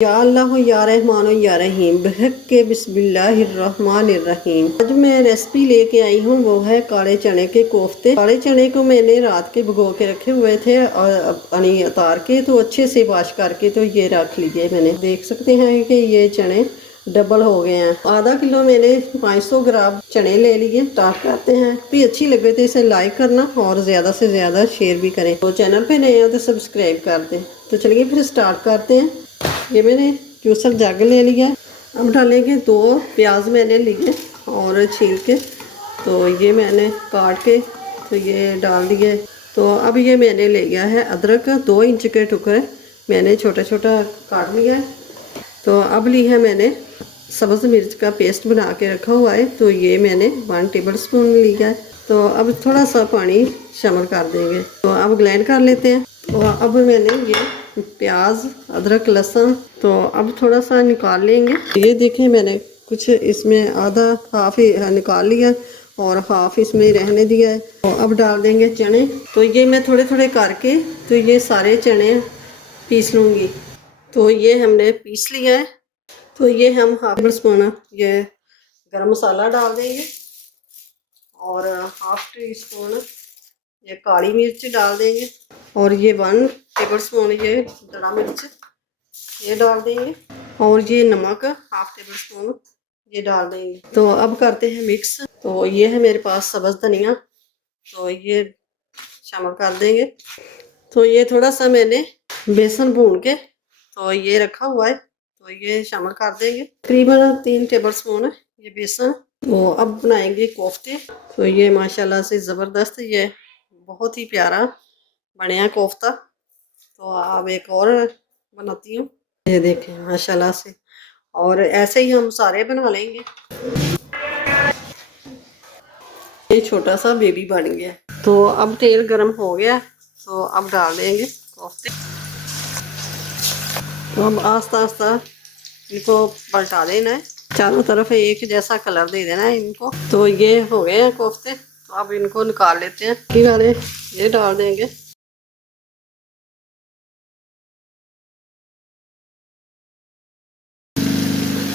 या अल्लाह या रहमान या रहीम बहक के बिस्मिल्लाहिर्रहमानिर्रहीम। आज मैं रेसिपी लेके आई हूँ, वो है काले चने के कोफ्ते। काले चने को मैंने रात के भिगो के रखे हुए थे और पानी उतार के तो अच्छे से वॉश करके तो ये रख लिए मैंने। देख सकते हैं कि ये चने डबल हो गए हैं। आधा किलो मैंने 500 ग्राम चने ले लिए। स्टार्ट करते हैं। भी अच्छी लगे तो इसे लाइक करना और ज़्यादा से ज़्यादा शेयर भी करें। तो चैनल पे नए हैं तो सब्सक्राइब कर दें। तो चलिए फिर स्टार्ट करते हैं। ये मैंने जूसर जग ले लिया। अब डालेंगे 2 प्याज मैंने लिए और छील के, तो ये मैंने काट के तो ये डाल दिए। तो अब ये मैंने ले लिया है अदरक, 2 इंच के टुकड़े मैंने छोटा छोटा काट लिया है। तो अब ली है मैंने सब्ज़ मिर्च का पेस्ट बना के रखा हुआ है, तो ये मैंने 1 टेबल स्पून लिया है। तो अब थोड़ा सा पानी शामिल कर देंगे। तो अब ग्राइंड कर लेते हैं। तो अब मैंने ये प्याज, अदरक, लहसुन तो अब थोड़ा सा निकाल लेंगे। ये देखें मैंने कुछ इसमें आधा हाफ ही निकाल लिया और हाफ इसमें रहने दिया है। तो अब डाल देंगे चने। तो ये मैं थोड़े थोड़े करके तो ये सारे चने पीस लूँगी। तो ये हमने पीस लिया है। तो ये हम हाफ टेबल स्पून ये गरम मसाला डाल देंगे और हाफ टी स्पून ये काली मिर्च डाल देंगे और ये 1 टेबल स्पून ये दड़ा मिर्च ये डाल देंगे और ये नमक हाफ टेबल स्पून ये डाल देंगे। तो अब करते हैं मिक्स। तो ये है मेरे पास सब्ज़ धनिया, तो ये शामिल कर देंगे। तो ये थोड़ा सा मैंने बेसन भून के तो ये रखा हुआ है, तो ये शामिल कर देंगे। तकरीबन 3 टेबल स्पून ये बेसन। तो अब बनाएंगे कोफ्ते। तो ये माशाल्लाह से ज़बरदस्त, ये बहुत ही प्यारा बने कोफ्ता। तो अब एक और बनाती हूँ। ये देखें माशाल्लाह से, और ऐसे ही हम सारे बना लेंगे। ये छोटा सा बेबी बन गया। तो अब तेल गरम हो गया, तो अब डाल देंगे कोफ्ते। तो अब आस्ता आस्ता इनको पलटा देना है, चारों तरफ एक जैसा कलर दे देना है इनको। तो ये हो गए हैं कोफ्ते। तो अब इनको निकाल लेते हैं। ये डाल देंगे।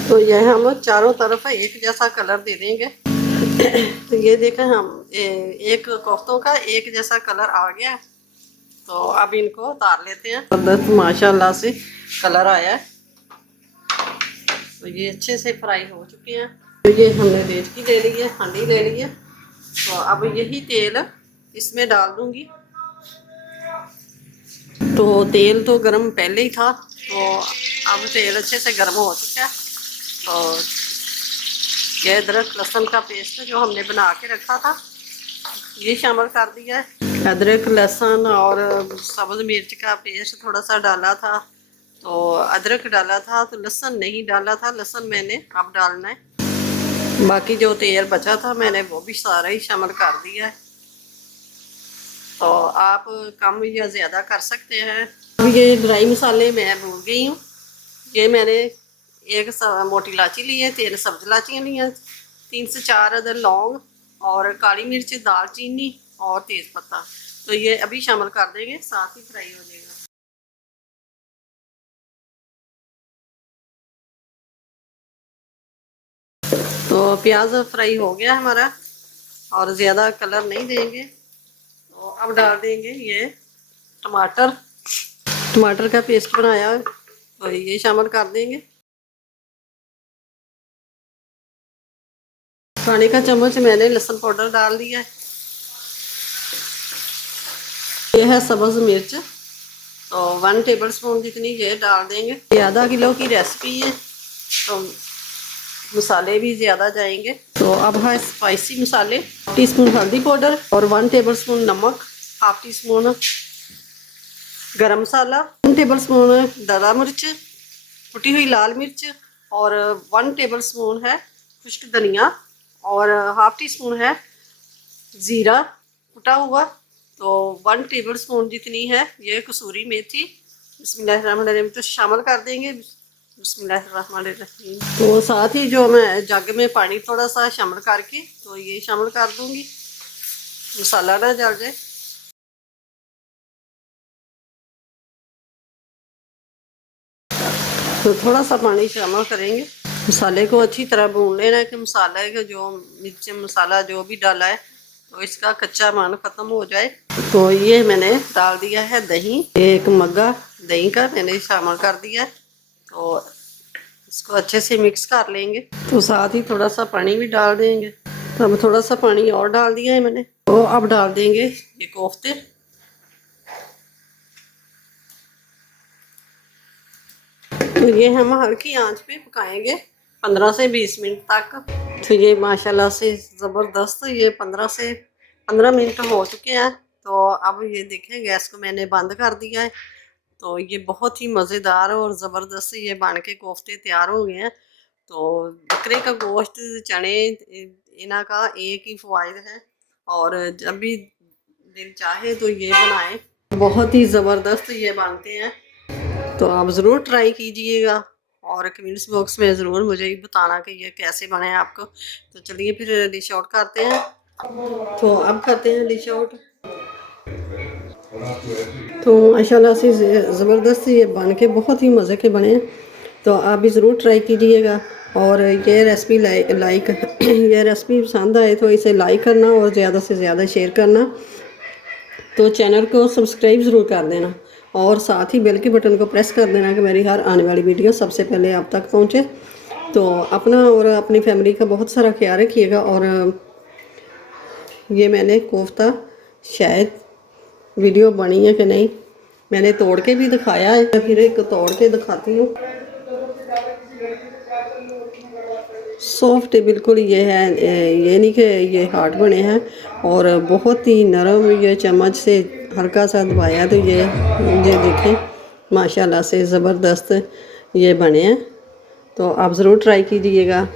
तो यह हम चारों तरफ एक जैसा कलर दे देंगे। तो ये देखें हम एक कोफ्तों का एक जैसा कलर आ गया। तो अब इनको उतार लेते हैं। जबरदस्त माशाल्लाह से कलर आया है। तो ये अच्छे से फ्राई हो चुके हैं। तो ये हमने देचकी ले ली है, हांडी ले ली है। तो अब यही तेल इसमें डाल दूंगी। तो तेल तो गर्म पहले ही था, तो अब तेल अच्छे से गर्म हो चुका है। तो ये अदरक लहसुन का पेस्ट जो हमने बना के रखा था ये शामिल कर दिया है। अदरक लहसुन और सब्ज़ मिर्च का पेस्ट थोड़ा सा डाला था। तो अदरक डाला था, तो लहसुन नहीं डाला था। लहसुन मैंने अब डालना है। बाकी जो तेल बचा था मैंने वो भी सारा ही शामिल कर दिया है। तो आप कम या ज़्यादा कर सकते हैं। अब ये ड्राई मसाले मैं भूल गई हूँ। ये मैंने एक मोटी इलायची ली है, 3 सब्ज़ इलायचियाँ ली हैं, 3 से 4 अदर लौंग और काली मिर्च, दालचीनी और तेज़ पत्ता। तो ये अभी शामिल कर देंगे, साथ ही फ्राई हो जाएगा। तो प्याज फ्राई हो गया हमारा और ज़्यादा कलर नहीं देंगे। तो अब डाल देंगे ये टमाटर। टमाटर का पेस्ट बनाया है, तो ये शामिल कर देंगे। खाने का चम्मच मैंने लहसुन पाउडर डाल दिया है। ये है सब्ज़ मिर्च, तो 1 टेबल स्पून जितनी ये डाल देंगे। ये आधा किलो की रेसिपी है, तो मसाले भी ज़्यादा जाएंगे। तो अब है स्पाइसी मसाले। टीस्पून हल्दी पाउडर और 1 टेबल स्पून नमक, हाफ टी स्पून गरम मसाला, 1 टेबल स्पून दरा मिर्च, कुटी हुई लाल मिर्च और 1 टेबल स्पून है खुश्क धनिया और हाफ टी स्पून है ज़ीरा कुटा हुआ। तो 1 टेबल स्पून जितनी है ये कसूरी मेथी। बिस्मिल्लाहिर्रहमानिर्रहीम तो शामिल कर देंगे। बिस्मिल्लाहिर्रहमानिर्रहीम। तो साथ ही जो मैं जग में पानी थोड़ा सा शामिल करके तो ये शामिल कर दूंगी, मसाला ना जल जाए। तो थोड़ा सा पानी शामिल करेंगे। मसाले को अच्छी तरह भून लेना है कि मसाला का जो मिर्च मसाला जो भी डाला है तो इसका कच्चापन ख़त्म हो जाए। तो ये मैंने डाल दिया है दही, एक मग्गा दही का मैंने शामिल कर दिया है। तो इसको अच्छे से मिक्स कर लेंगे। तो साथ ही थोड़ा सा पानी भी डाल देंगे। तो अब थोड़ा सा पानी और डाल दिया है मैंने। तो अब डाल देंगे ये कोफ्ते। तो ये हम हल्की आंच पे पकाएंगे 15 से 20 मिनट तक। तो ये माशाल्लाह से ज़बरदस्त ये 15 मिनट हो चुके हैं। तो अब ये देखें गैस को मैंने बंद कर दिया है। तो ये बहुत ही मज़ेदार और ज़बरदस्त ये बन के कोफ्ते तैयार हो गए हैं। तो बकरे का गोश्त, चने, इनका का एक ही फ़ायदा है और जब भी दिल चाहे तो ये बनाएं। बहुत ही ज़बरदस्त ये बनते हैं। तो आप ज़रूर ट्राई कीजिएगा और कमेंट्स बॉक्स में ज़रूर मुझे बताना कि ये कैसे बने आपको। तो चलिए फिर डिश आउट करते हैं। तो अब करते हैं डिश आउट। तो माशाल्लाह से ज़बरदस्त ये बन के बहुत ही मज़े के बने। तो आप भी ज़रूर ट्राई कीजिएगा और ये रेसिपी लाइक ये रेसिपी पसंद आए तो इसे लाइक करना और ज़्यादा से ज़्यादा शेयर करना। तो चैनल को सब्सक्राइब ज़रूर कर देना और साथ ही बेल के बटन को प्रेस कर देना कि मेरी हर आने वाली वीडियो सबसे पहले आप तक पहुंचे। तो अपना और अपनी फैमिली का बहुत सारा ख्याल रखिएगा। और ये मैंने कोफ्ता, शायद वीडियो बनी है कि नहीं, मैंने तोड़ के भी दिखाया है, फिर एक तोड़ के दिखाती हूँ। सॉफ्ट बिल्कुल ये है, ये नहीं कि ये हार्ड बने हैं। और बहुत ही नरम, ये चम्मच से हल्का सा दबाया तो ये देखें माशाल्लाह से ज़बरदस्त ये बने हैं। तो आप ज़रूर ट्राई कीजिएगा।